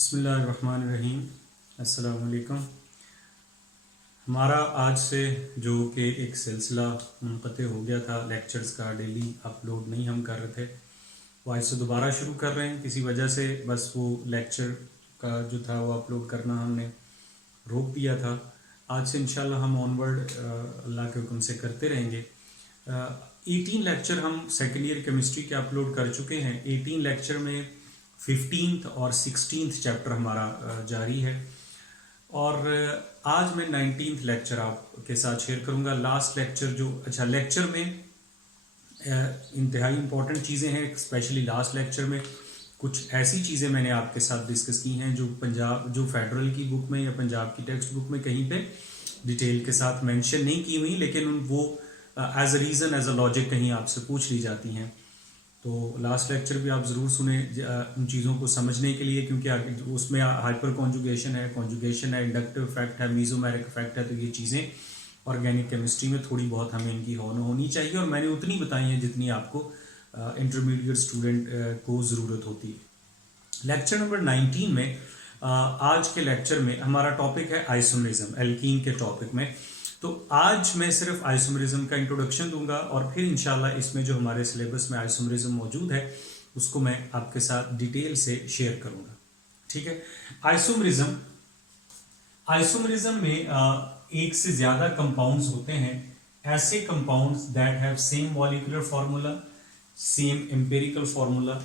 बिस्मिल्लाहिर्रहमानिर्रहीम। अस्सलाम वालेकुम। हमारा आज से जो कि एक सिलसिला मुनक़ते हो गया था लेक्चर्स का, डेली अपलोड नहीं हम कर रहे थे, वो आज से दोबारा शुरू कर रहे हैं। किसी वजह से बस वो लेक्चर का जो था वो अपलोड करना हमने रोक दिया था। आज से इंशाल्लाह हम ऑनवर्ड अल्लाह के हुक्म से करते रहेंगे। 18 लेक्चर हम सेकेंड ईयर केमिस्ट्री के अपलोड कर चुके हैं। 18 लेक्चर में 15th और 16th चैप्टर हमारा जारी है और आज मैं 19th लेक्चर आपके साथ शेयर करूंगा। लास्ट लेक्चर जो लेक्चर में इंतहाई इम्पोर्टेंट चीज़ें हैं, स्पेशली लास्ट लेक्चर में कुछ ऐसी चीज़ें मैंने आपके साथ डिस्कस की हैं जो फेडरल की बुक में या पंजाब की टेक्स्ट बुक में कहीं पे डिटेल के साथ मेंशन नहीं की हुई, लेकिन वो as a reason as a logic कहीं आपसे पूछ ली जाती हैं। तो लास्ट लेक्चर भी आप ज़रूर सुने उन चीज़ों को समझने के लिए, क्योंकि उसमें हाइपर कॉन्जुगेशन है, इंडक्टिव इफेक्ट है, मीजोमेरिक इफेक्ट है। तो ये चीज़ें ऑर्गेनिक केमिस्ट्री में थोड़ी बहुत हमें इनकी होनी चाहिए और मैंने उतनी बताई हैं जितनी आपको इंटरमीडिएट स्टूडेंट को ज़रूरत होती है। लेक्चर नंबर 19 में आज के लेक्चर में हमारा टॉपिक है आइसोमरिज्म, एल्कीन के टॉपिक में। तो आज मैं सिर्फ आइसोमरिज्म का इंट्रोडक्शन दूंगा और फिर इंशाल्लाह इसमें जो हमारे सिलेबस में आइसोमरिज्म मौजूद है उसको मैं आपके साथ डिटेल से शेयर करूंगा। ठीक है। आइसोमरिज्म में एक से ज्यादा कंपाउंड्स होते हैं, ऐसे compounds that have same molecular formula, same empirical formula.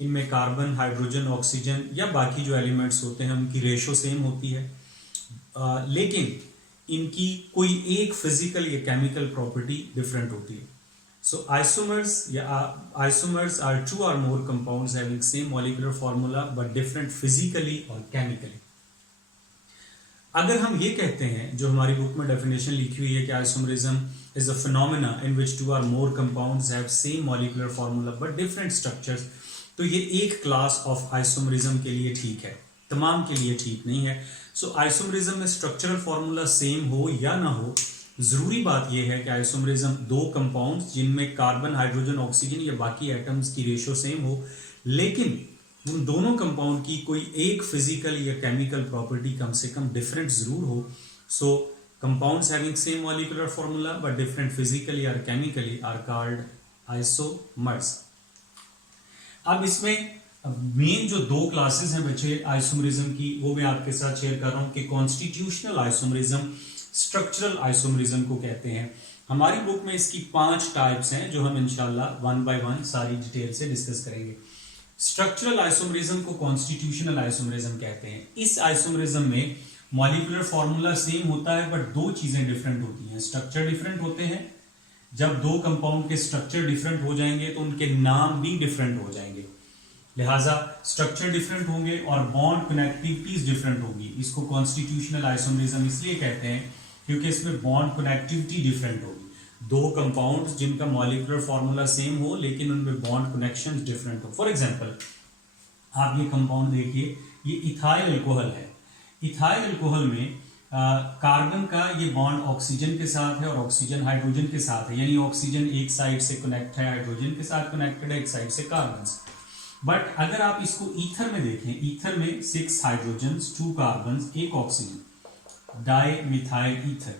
इनमें कार्बन, हाइड्रोजन, ऑक्सीजन या बाकी जो एलिमेंट्स होते हैं उनकी रेशो सेम होती है, लेकिन इनकी कोई एक फिजिकल या केमिकल प्रॉपर्टी डिफरेंट होती है। सो आइसोमर्स आर टू और more compounds having same molecular formula but different physically और केमिकली। अगर हम ये कहते हैं, जो हमारी बुक में डेफिनेशन लिखी हुई है कि isomerism is a phenomena in which two और more compounds have same molecular formula but different structures, तो ये एक क्लास ऑफ आइसोमरिज्म के लिए ठीक है, तमाम के लिए ठीक नहीं है। सो आइसोमरिज्म में स्ट्रक्चरल फार्मूला सेम हो या ना हो, जरूरी बात यह है कि आइसोमरिज्म दो कंपाउंड्स जिनमें कार्बन, हाइड्रोजन, ऑक्सीजन या बाकी एटम्स की रेशो सेम हो, लेकिन उन दोनों कंपाउंड की कोई एक फिजिकल या केमिकल प्रॉपर्टी कम से कम डिफरेंट जरूर हो। So compounds having same molecular formula but different physically और केमिकली आर कॉल्ड आइसोमर्स। अब इसमें मेन जो दो क्लासेस हैं बच्चे आइसोमरिज्म की, वो मैं आपके साथ शेयर कर रहा हूं कि कॉन्स्टिट्यूशनल आइसोमरिज्म, स्ट्रक्चरल आइसोमरिज्म को कहते हैं। हमारी बुक में इसकी 5 टाइप्स हैं जो हम इंशाल्लाह 1 बाय 1 सारी डिटेल से डिस्कस करेंगे। स्ट्रक्चरल आइसोमरिज्म को कॉन्स्टिट्यूशनल आइसोमरिज्म कहते हैं। इस आइसोमरिज्म में मॉलिक्यूलर फॉर्मूला सेम होता है बट दो चीजें डिफरेंट होती हैं, स्ट्रक्चर डिफरेंट होते हैं। जब दो कंपाउंड के स्ट्रक्चर डिफरेंट हो जाएंगे तो उनके नाम भी डिफरेंट हो जाएंगे, लिहाजा स्ट्रक्चर डिफरेंट होंगे और बॉन्ड कनेक्टिविटीज डिफरेंट होगी। इसको कॉन्स्टिट्यूशनल आइसोमरिज्म इसलिए कहते हैं क्योंकि इसमें बॉन्ड कनेक्टिविटी डिफरेंट होगी। दो कंपाउंड्स जिनका मॉलिक्यूलर फार्मूला सेम हो लेकिन उनमें बॉन्ड कनेक्शंस डिफरेंट हो। फॉर एग्जांपल, आप ये कंपाउंड देखिए, ये इथाइल अल्कोहल है। इथाइल अल्कोहल में कार्बन का ये बॉन्ड ऑक्सीजन के साथ है और ऑक्सीजन हाइड्रोजन के साथ है, यानी ऑक्सीजन एक साइड से कनेक्ट है, हाइड्रोजन के साथ कनेक्टेड है, एक साइड से कार्बन से। बट अगर आप इसको ईथर में देखें, ईथर में 6 hydrogens, 2 carbon, 1 oxygen, di methyl ether.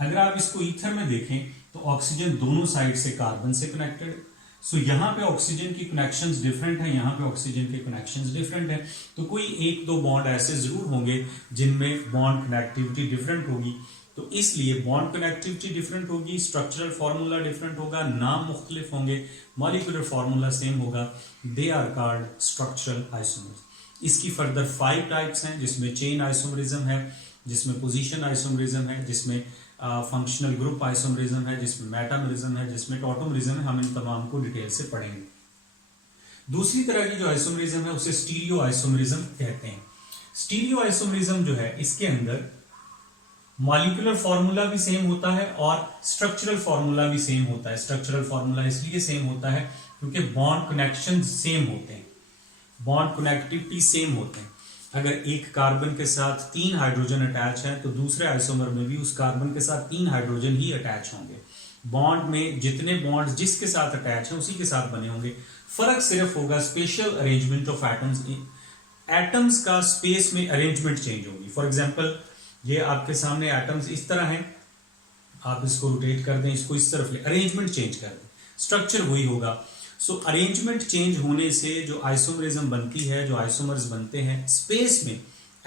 अगर आप इसको ईथर में देखें तो ऑक्सीजन दोनों साइड से कार्बन से कनेक्टेड है। सो यहाँ पे ऑक्सीजन की कनेक्शंस डिफरेंट है, यहाँ पे ऑक्सीजन के कनेक्शंस डिफरेंट है। तो कोई एक दो बॉन्ड ऐसे जरूर होंगे जिनमें बॉन्ड कनेक्टिविटी डिफरेंट होगी। तो इसलिए बॉन्ड कनेक्टिविटी डिफरेंट होगी, स्ट्रक्चरल फार्मूला डिफरेंट होगा, नाम मुख्तलिफ होंगे, मॉलिक्यूलर फार्मूला सेम होगा। They are called structural isomers. इसकी फर्दर 5 टाइप्स हैं, जिसमें चेन आइसोमरिज्म है, जिसमें पोजीशन आइसोमरिज्म है, जिसमें फंक्शनल ग्रुप आइसोमरिज्म है, जिसमें मेटामरिज्म है, जिसमें टॉटोमरिज्म है। हम इन तमाम को डिटेल से पढ़ेंगे। दूसरी तरह की जो आइसोमरिज्म है उसे स्टीरियो आइसोमरिज्म कहते हैं। स्टीरियो आइसोमरिज्म जो है, इसके अंदर मॉलिक्यूलर फार्मूला भी सेम होता है और स्ट्रक्चरल फार्मूला भी सेम होता है। स्ट्रक्चरल फार्मूला इसलिए सेम होता है क्योंकि बॉन्ड कनेक्शन सेम होते हैं, बॉन्ड कनेक्टिविटी सेम होते हैं। अगर एक कार्बन के साथ 3 हाइड्रोजन अटैच है तो दूसरे आइसोमर में भी उस कार्बन के साथ 3 हाइड्रोजन ही अटैच होंगे। बॉन्ड में जितने बॉन्ड जिसके साथ अटैच है उसी के साथ बने होंगे। फर्क सिर्फ होगा special arrangement of atoms atoms का स्पेस में अरेंजमेंट चेंज होगी। फॉर एग्जांपल ये आपके सामने एटम्स इस तरह हैं, आप इसको रोटेट कर दें, इसको इस तरफ ले, अरेंजमेंट चेंज कर दें, स्ट्रक्चर वही होगा। सो अरेंजमेंट चेंज होने से जो आइसोमरिज्म बनती है, जो आइसोमर्स बनते हैं, स्पेस में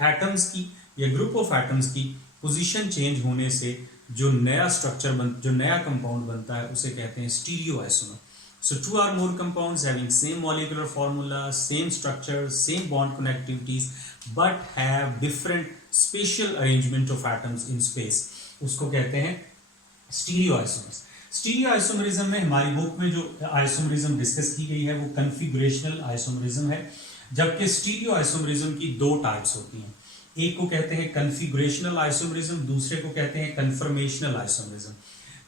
एटम्स की या ग्रुप ऑफ एटम्स की पोजीशन चेंज होने से जो नया स्ट्रक्चर जो नया कंपाउंड बनता है उसे कहते हैं stereo isomer. So two or more compounds having same molecular formula, same structure, same bond connectivities, but have different spatial arrangement of atoms in space, उसको कहते हैं स्टीरियोआइसोमर्स। स्टीरियोआइसोमरिज्म में हमारी बुक में जो आइसोमरिज्म डिस्कस की गई है वो कन्फिगुरेशनल आइसोमरिज्म है, जबकि स्टीरियोआइसोमरिज्म की दो टाइप्स होती हैं। एक को कहते हैं कन्फिगुरेशनल आइसोमरिज्म, दूसरे को कहते हैं कन्फर्मेशनल आइसोमरिज्म।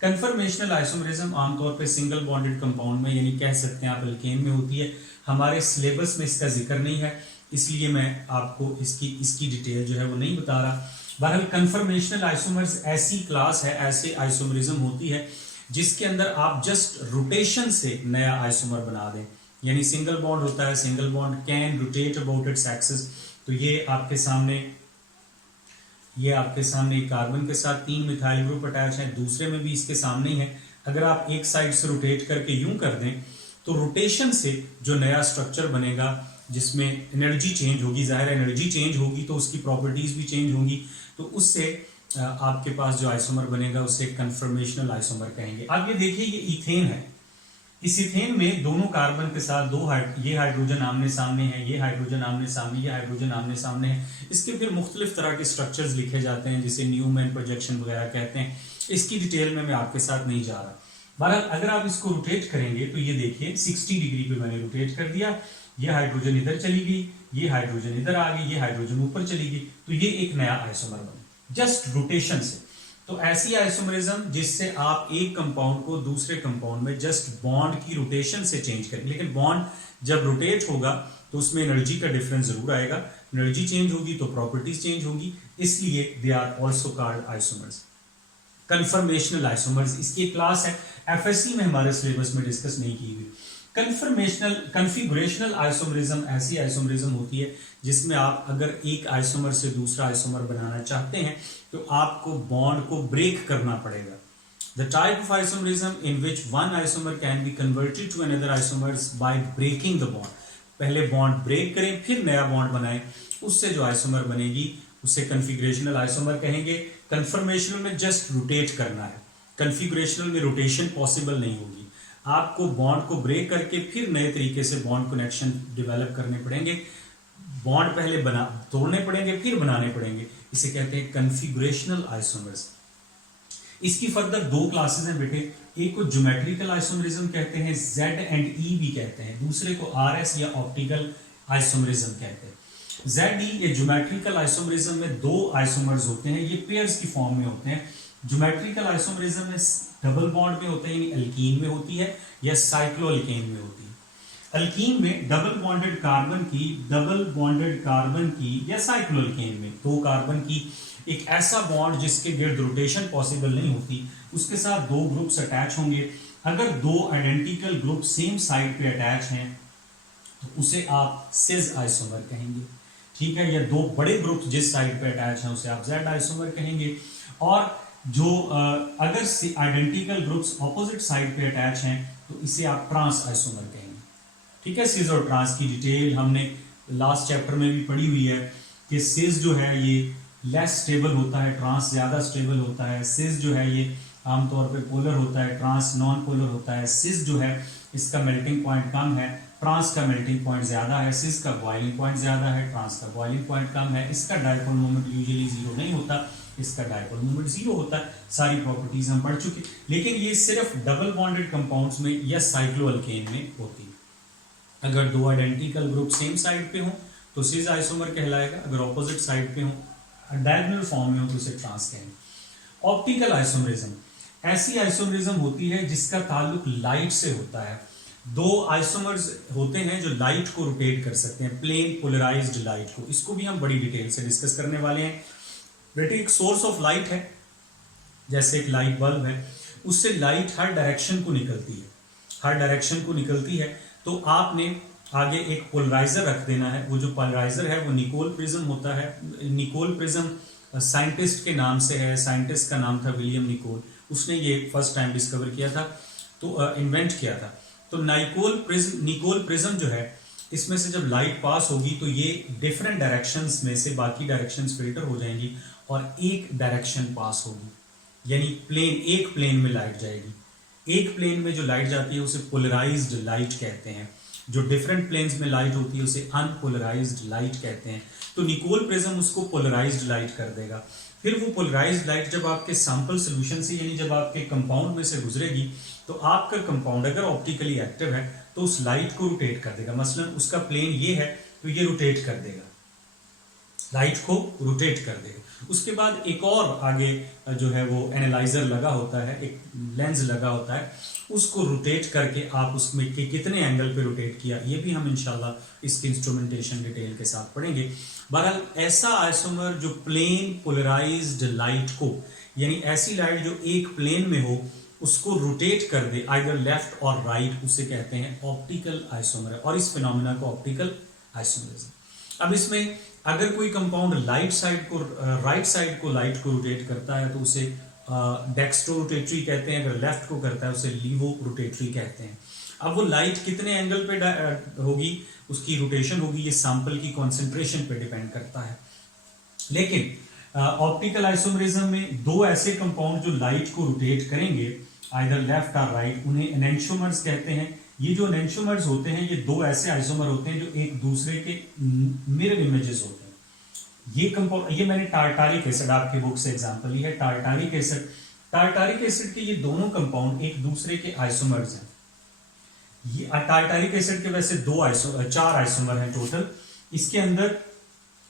कन्फर्मेशनल आइसोमरिज्म आमतौर पे सिंगल बॉन्डेड कंपाउंड में, यानी कह सकते हैं आप अल्केन में होती है। हमारे सिलेबस में इसका जिक्र नहीं है, इसलिए मैं आपको इसकी डिटेल जो है वो नहीं बता रहा। बहरहाल कन्फर्मेशनल आइसोमर्स ऐसी क्लास है, ऐसे आइसोमरिज्म होती है जिसके अंदर आप जस्ट रोटेशन से नया आइसोमर बना दें, यानी सिंगल बॉन्ड होता है, single bond can rotate about its axis. तो ये आपके सामने कार्बन के साथ 3 मिथाइल ग्रुप अटैच है, दूसरे में भी इसके सामने ही है। अगर आप एक साइड से रोटेट करके यूं कर दें तो रोटेशन से जो नया स्ट्रक्चर बनेगा जिसमें एनर्जी चेंज होगी, जाहिर एनर्जी चेंज होगी तो उसकी प्रॉपर्टीज भी चेंज होंगी, तो उससे आपके पास जो आइसोमर बनेगा उसे कन्फर्मेशनल आइसोमर कहेंगे। अब ये देखिए, ये इथेन है। इस इथेन में दोनों कार्बन के साथ ये हाइड्रोजन आमने सामने है, ये हाइड्रोजन आमने सामने, ये हाइड्रोजन आमने सामने है। इसके फिर मुख्तलिफ तरह के स्ट्रक्चर्स लिखे जाते हैं जिसे न्यूमैन प्रोजेक्शन वगैरह कहते हैं। इसकी डिटेल में मैं आपके साथ नहीं जा रहा। बहरहाल अगर आप इसको रोटेट करेंगे तो ये देखिए 60 डिग्री पे मैंने रोटेट कर दिया, ये हाइड्रोजन इधर चली गई, ये हाइड्रोजन इधर आ गई, ये हाइड्रोजन ऊपर चली गई, तो ये एक नया आइसोमर बना जस्ट रोटेशन से। तो ऐसी आइसोमरिज्म जिससे आप एक कंपाउंड को दूसरे कंपाउंड में जस्ट बॉन्ड की रोटेशन से चेंज करें, लेकिन बॉन्ड जब रोटेट होगा तो उसमें एनर्जी का डिफरेंस जरूर आएगा, एनर्जी चेंज होगी तो प्रॉपर्टीज चेंज होगी, इसलिए they are also called isomers. Conformational isomers इसकी क्लास है, एफएससी में हमारे सिलेबस में डिस्कस नहीं की हुई। कन्फिगुरेशनल आइसोमरिज्म ऐसी आइसोमरिज्म होती है जिसमें आप अगर एक आइसोमर से दूसरा आइसोमर बनाना चाहते हैं तो आपको बॉन्ड को ब्रेक करना पड़ेगा। The type of isomerism in which one isomer can be converted to another isomer by breaking the bond. पहले बॉन्ड ब्रेक करें फिर नया बॉन्ड बनाएं, उससे जो आइसोमर बनेगी उसे कन्फिगुरेशनल आइसोमर कहेंगे। कन्फर्मेशनल में जस्ट रोटेट करना है, कन्फिगुरेशनल में रोटेशन पॉसिबल नहीं होगी। आपको बॉन्ड को ब्रेक करके फिर नए तरीके से बॉन्ड कनेक्शन डेवलप करने पड़ेंगे, बॉन्ड पहले तोड़ने पड़ेंगे फिर बनाने पड़ेंगे, इसे कहते हैं कन्फिगुरेशनल आइसोमर्स। इसकी फर्दर दो क्लासेस हैं बेटे, एक को ज्योमेट्रिकल आइसोमरिज्म कहते हैं, Z एंड E भी कहते हैं, दूसरे को RS या ऑप्टिकल आइसोमरिज्म कहते हैं। ZE या ज्योमेट्रिकल आइसोमरिज्म में दो आइसोमर्स होते हैं, ये पेयर्स की फॉर्म में होते हैं। ज्योमेट्रिकल आइसोमरिज्म में डबल बॉन्ड में होते हैं, यानी अल्कीन में होती है या साइक्लोअल्केन में होती है। अल्कीन में डबल बॉन्डेड कार्बन की या साइक्लोअल्केन में दो कार्बन की एक ऐसा बॉन्ड जिसके गिर्द रोटेशन पॉसिबल नहीं होती, उसके साथ दो ग्रुप्स अटैच होंगे। अगर दो आइडेंटिकल ग्रुप सेम साइड पे अटैच हैं तो उसे आप सिस आइसोमर कहेंगे, ठीक है। या दो बड़े ग्रुप जिस साइड पे अटैच हैं उसे आप जेड आइसोमर कहेंगे। और जो अगर आइडेंटिकल ग्रुप्स ऑपोजिट साइड पे अटैच हैं तो इसे आप ट्रांस आइसोमर कहेंगे, ठीक है। सिस और ट्रांस की डिटेल हमने लास्ट चैप्टर में भी पढ़ी हुई है कि सिस जो है ये लेस स्टेबल होता है, ट्रांस ज्यादा स्टेबल होता है। सिस जो है ये आमतौर पे पोलर होता है, ट्रांस नॉन पोलर होता है। सिस जो है इसका मेल्टिंग पॉइंट कम है, ट्रांस का मेल्टिंग पॉइंट ज्यादा है। सिस का बॉइलिंग पॉइंट ज्यादा है, ट्रांस का बॉइलिंग पॉइंट कम है। इसका डायपोल मोमेंट यूजुअली जीरो नहीं होता, इसका डायपोल मोमेंट जीरो होता है। सारी प्रॉपर्टीज हम पढ़ चुके, लेकिन ये सिर्फ डबल बॉन्डेड कंपाउंड्स में या साइक्लोअल्केन में होती है। अगर दो आइडेंटिकल ग्रुप सेम साइड पे हो तो सिस आइसोमर कहलाएगा, अगर ऑपोजिट साइड पे हो डायगोनल फॉर्म में हो तो उसे ट्रांस कहेंगे। ऑप्टिकल आइसोमरिज्म ऐसी आइसोमरिज्म होती है जिसका ताल्लुक लाइट से होता है। दो आइसोमर्स होते हैं जो लाइट को रोटेट कर सकते हैं, प्लेन पोलराइज्ड लाइट को। इसको भी हम बड़ी डिटेल से डिस्कस करने वाले हैं बेटे। एक सोर्स ऑफ लाइट है, जैसे एक लाइट बल्ब है, उससे लाइट हर डायरेक्शन को निकलती है, हर डायरेक्शन को निकलती है। तो आपने आगे एक पोलराइजर रख देना है। वो जो पोलराइजर है वो निकोल प्रिज्म होता है। निकोल प्रिज्म साइंटिस्ट के नाम से है, साइंटिस्ट का नाम था विलियम निकोल, उसने ये फर्स्ट टाइम डिस्कवर किया था, तो इन्वेंट किया था। तो निकोल प्रिज्म जो है, इसमें से जब लाइट पास होगी तो ये डिफरेंट डायरेक्शंस में से बाकी डायरेक्शंस फिल्टर हो जाएंगी और एक डायरेक्शन पास होगी, यानी एक प्लेन में लाइट जाएगी। एक प्लेन में जो लाइट जाती है उसे पोलराइज्ड लाइट कहते हैं। जो डिफरेंट प्लेन्स में लाइट होती है उसे अनपोलराइज्ड लाइट कहते हैं। तो निकोल प्रिज्म उसको पोलराइज्ड लाइट कर देगा। फिर वो पोलराइज्ड लाइट जब आपके सैंपल सोल्यूशन से, यानी जब आपके कंपाउंड में से गुजरेगी, तो आपका कंपाउंड अगर ऑप्टिकली एक्टिव है तो उस लाइट को रोटेट कर देगा। मसलन उसका प्लेन ये है तो ये रोटेट कर देगा, लाइट को रोटेट कर देगा। उसके बाद एक और आगे जो है वो एनालाइजर लगा होता है, एक लेंस लगा होता है, उसको रोटेट करके आप उसमें के कितने एंगल पे रोटेट किया, ये भी हम इंशाल्लाह इसके इंस्ट्रूमेंटेशन डिटेल के साथ पढ़ेंगे। बहरहाल ऐसा आइसोमर जो प्लेन पोलराइज्ड लाइट को, यानी ऐसी लाइट जो एक प्लेन में हो, उसको रोटेट कर दे आइदर लेफ्ट और राइट, उसे कहते हैं ऑप्टिकल आइसोमर है। और इस फिनोमेना को ऑप्टिकल आइसोमरिज्म। अब इसमें अगर कोई कंपाउंड राइट साइड को लाइट को रोटेट करता है तो उसे डेक्स्ट्रो रोटेटरी कहते हैं, अगर लेफ्ट को करता है उसे लीवो रोटेटरी कहते हैं। अब वो लाइट कितने एंगल पे होगी, उसकी रोटेशन होगी, ये सैंपल की कॉन्सेंट्रेशन पे डिपेंड करता है। लेकिन ऑप्टिकल आइसोमरिज्म में दो ऐसे कंपाउंड जो लाइट को रोटेट करेंगे आइदर लेफ्ट और राइट, उन्हें एनेंटियोमर्स कहते हैं। ये जो एनेंटियोमर्स होते हैं ये दो ऐसे आइसोमर होते हैं जो एक दूसरे के मिरर इमेजेस होते हैं। ये कंपाउंड, ये मैंने टार्टारिक एसिड आपकी बुक से एग्जांपल ली है, टार्टारिक एसिड के ये दोनों कंपाउंड एक दूसरे के आइसोमर्स हैं। ये टार्टारिक एसिड के वैसे चार आइसोमर हैं टोटल। इसके अंदर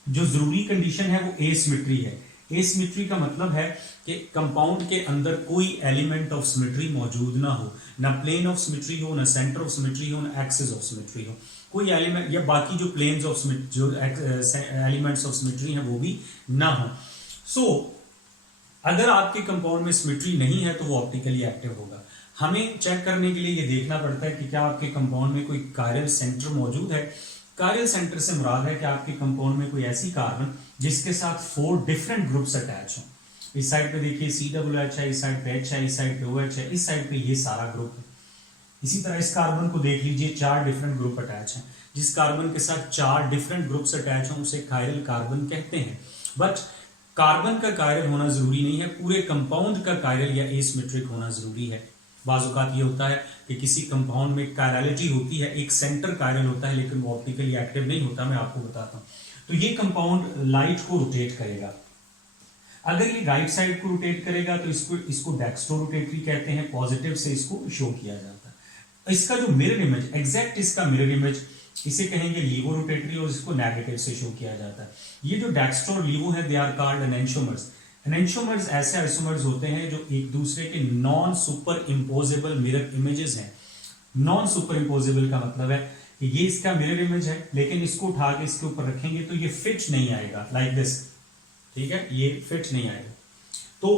जो जरूरी कंडीशन है वो एसिमेट्री है। एसिमेट्री का मतलब है कि कंपाउंड के अंदर कोई एलिमेंट ऑफ सिमेट्री मौजूद ना हो, ना प्लेन ऑफ सिमेट्री हो, ना सेंटर ऑफ सिमेट्री हो, ना एक्सिस ऑफ सिमेट्री हो। कोई एलिमेंट या बाकी जो प्लेन्स ऑफ जो एलिमेंट्स ऑफ सिमेट्री हैं वो भी ना हो। सो अगर आपके कंपाउंड में सिमेट्री नहीं है तो वो ऑप्टिकली एक्टिव होगा। हमें चेक करने के लिए ये देखना पड़ता है कि क्या आपके कंपाउंड में कोई कायरल सेंटर मौजूद है। कायरल सेंटर से मुराद है कि आपके कंपाउंड में कोई ऐसी कार्बन जिसके साथ 4 डिफरेंट ग्रुप्स अटैच हों। इस साइड पे देखिए COOH है, इस साइड पे H है, इस साइड पे OH है, इस साइड पे ये सारा ग्रुप है। इसी तरह इस कार्बन को देख लीजिए, 4 डिफरेंट ग्रुप अटैच हैं। जिस कार्बन के साथ 4 डिफरेंट ग्रुप्स अटैच हों उसे कायरल कार्बन कहते हैं। बट कार्बन का कायरल होना जरूरी नहीं है, पूरे कंपाउंड का कायरल या एसिमेट्रिक होना जरूरी है। बाज़ औक़ात ये होता है कि किसी कंपाउंड में कायरलिटी होती है, एक सेंटर कायरल होता है लेकिन वो ऑप्टिकली एक्टिव नहीं होता। मैं आपको बताता हूँ। तो ये कंपाउंड लाइट को रोटेट करेगा। अगर ये राइट साइड को रोटेट करेगा तो इसको डेक्स्ट्रो रोटेटरी कहते हैं, पॉजिटिव से इसको शो किया जाता है। इसका जो मिरर इमेज, एग्जैक्ट इसका मिरर इमेज, इसे कहेंगे लीवो रोटेटरी और इसको नेगेटिव से शो किया जाता है। ये जो डेक्स्ट्रो और लीवो है, दे आर कॉल्ड एनेंटियोमर्स। एनेंटियोमर्स ऐसे आइसोमर्स होते हैं जो एक दूसरे के non superimposable mirror images हैं। नॉन सुपर इम्पोजेबल का मतलब है कि ये इसका मिरर इमेज है लेकिन इसको उठा के इसके ऊपर रखेंगे तो ये फिट नहीं आएगा, लाइक दिस, ठीक है, ये फिट नहीं आएगा। तो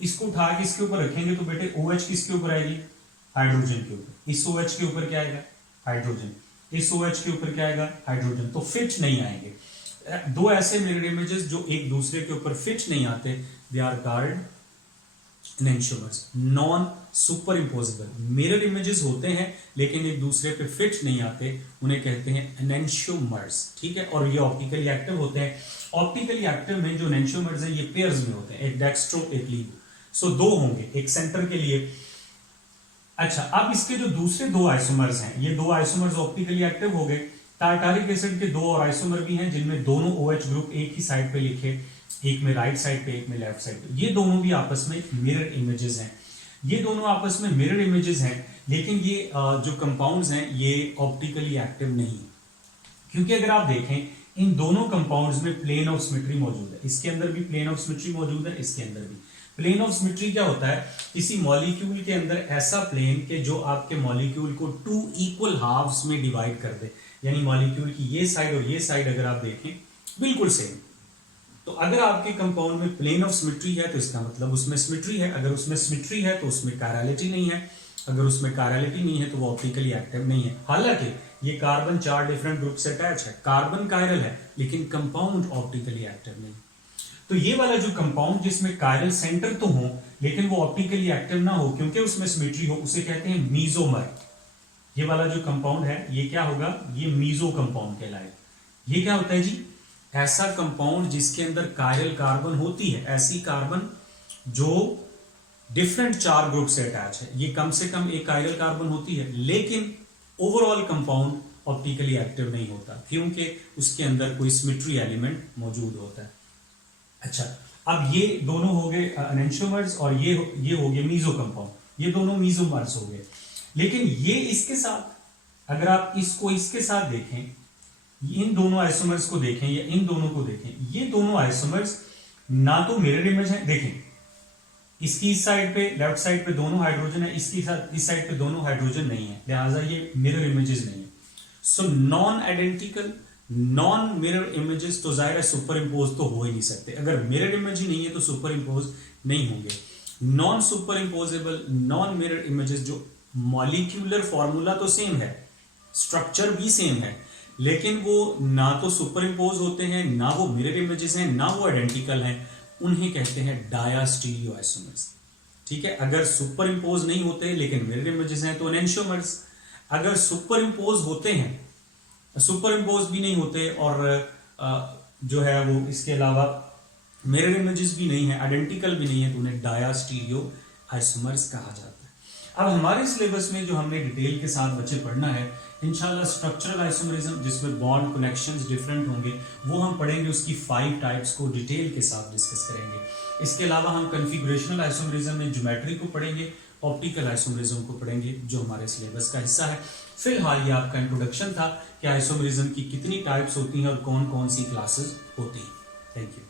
इसको उठा के इसके ऊपर रखेंगे तो बेटे OH किसके ऊपर आएगी, हाइड्रोजन के ऊपर। इस OH के ऊपर क्या आएगा, हाइड्रोजन। इस OH के ऊपर क्या आएगा, हाइड्रोजन। तो फिट नहीं आएंगे। दो ऐसे मिरर इमेजेस जो एक दूसरे के ऊपर फिट नहीं आते, they are called enantiomers. Non superimposable mirror images होते हैं लेकिन एक दूसरे पे फिट नहीं आते, उन्हें कहते हैं एनेंटियोमर्स, ठीक है। और ये ऑप्टिकली एक्टिव होते हैं। ऑप्टिकली एक्टिव में जो एनेंटियोमर्स हैं ये पेयर्स में होते हैं, एक डेक्स्ट्रो एक लीवो। सो 2 होंगे एक सेंटर के लिए। अच्छा, अब इसके जो दूसरे 2 आइसोमर्स हैं, ये 2 आइसोमर्स ऑप्टिकली एक्टिव हो गए। टार्टारिक एसिड के 2 और आइसोमर भी हैं जिनमें दोनों OH ग्रुप एक ही साइड पे लिखे, एक में राइट साइड पे एक में लेफ्ट साइड पे। ये दोनों भी आपस में मिरर इमेजेस हैं। ये दोनों आपस में मिरर इमेजेस हैं लेकिन ये जो कंपाउंड्स हैं ये ऑप्टिकली एक्टिव नहीं, क्योंकि अगर आप देखें इन दोनों कंपाउंड्स में प्लेन ऑफ सिमेट्री मौजूद है। इसके अंदर भी प्लेन ऑफ सिमेट्री मौजूद है, इसके अंदर भी। प्लेन ऑफ सिमेट्री क्या होता है, किसी मॉलिक्यूल के अंदर ऐसा प्लेन के जो आपके मॉलिक्यूल को 2 इक्वल हाफ्स में डिवाइड कर दे, यानी मॉलिक्यूल की ये साइड और ये साइड अगर आप देखें बिल्कुल सेम। तो अगर आपके कंपाउंड में प्लेन ऑफ सिमेट्री है तो इसका मतलब उसमें सिमेट्री है। अगर उसमें सिमेट्री है तो उसमें कायरलिटी नहीं है। अगर उसमें कायरलिटी नहीं है तो वो ऑप्टिकली एक्टिव नहीं है। हालांकि ये कार्बन 4 डिफरेंट ग्रुप से अटैच है, कार्बन कायरल है लेकिन कंपाउंड ऑप्टिकली एक्टिव नहीं। तो ये वाला जो कंपाउंड जिसमें कायरल सेंटर तो हो लेकिन वो ऑप्टिकली एक्टिव ना हो क्योंकि उसमें सिमेट्री हो, उसे कहते हैं मीजोमर। ये वाला जो कंपाउंड है ये क्या होगा, ये मीजो कंपाउंड कहलाएगा। ये क्या होता है जी, ऐसा कंपाउंड जिसके अंदर कायरल कार्बन होती है, ऐसी कार्बन जो डिफरेंट 4 ग्रुप से अटैच है। ये कम से कम एक कायरल कार्बन होती है लेकिन ओवरऑल कंपाउंड ऑप्टिकली एक्टिव नहीं होता क्योंकि उसके अंदर कोई सिमेट्री एलिमेंट मौजूद होता है। अच्छा, अब ये दोनों हो गए एनेंटियोमर्स और ये हो गए मीजो कंपाउंड, ये दोनों मीजोमर्स हो गए। लेकिन ये इसके साथ, अगर आप इसको इसके साथ देखें, इन दोनों आइसोमर्स को देखें या इन दोनों को देखें, ये दोनों आइसोमर्स ना तो मिरर इमेज है, देखें इसकी इस साइड पे लेफ्ट साइड पे दोनों हाइड्रोजन है, इसकी साथ इस साइड पे दोनों हाइड्रोजन नहीं है, लिहाजा ये मिरर इमेजेस नहीं है। So non identical non mirror images तो जाहिर है सुपर इंपोज तो हो ही नहीं सकते। अगर मिरर इमेज ही नहीं है तो सुपर इंपोज नहीं होंगे। Non superimposable non mirror images जो मॉलिक्यूलर फॉर्मूला तो सेम है, स्ट्रक्चर भी सेम है, लेकिन वो ना तो सुपर इंपोज होते हैं, ना वो मिरर इमेजेस हैं, ना वो आइडेंटिकल हैं, उन्हें कहते हैं डायास्टीरियो आइसोमर्स। ठीक है, अगर सुपर इंपोज नहीं होते लेकिन मिरर इमेजेस हैं तो एनेंटियोमर्स। अगर सुपर इंपोज होते हैं, सुपर इंपोज भी नहीं होते और जो है वो इसके अलावा मिरर इमेजेस भी नहीं है, आइडेंटिकल भी नहीं है, तो उन्हें डायास्टीरियो आइसोमर्स कहा जाता है। अब हमारे सिलेबस में जो हमने डिटेल के साथ बच्चे पढ़ना है इंशाल्लाह स्ट्रक्चरल आइसोमरिज्म जिसमें बॉन्ड कनेक्शंस डिफरेंट होंगे वो हम पढ़ेंगे, उसकी 5 टाइप्स को डिटेल के साथ डिस्कस करेंगे। इसके अलावा हम कन्फिगुरेशनल आइसोमरिज्म में ज्योमेट्री को पढ़ेंगे, ऑप्टिकल आइसोमरिज्म को पढ़ेंगे जो हमारे सिलेबस का हिस्सा है। फिलहाल ये आपका इंट्रोडक्शन था कि आइसोमरिज्म की कितनी टाइप्स होती हैं और कौन कौन सी क्लासेस होती हैं। Thank you.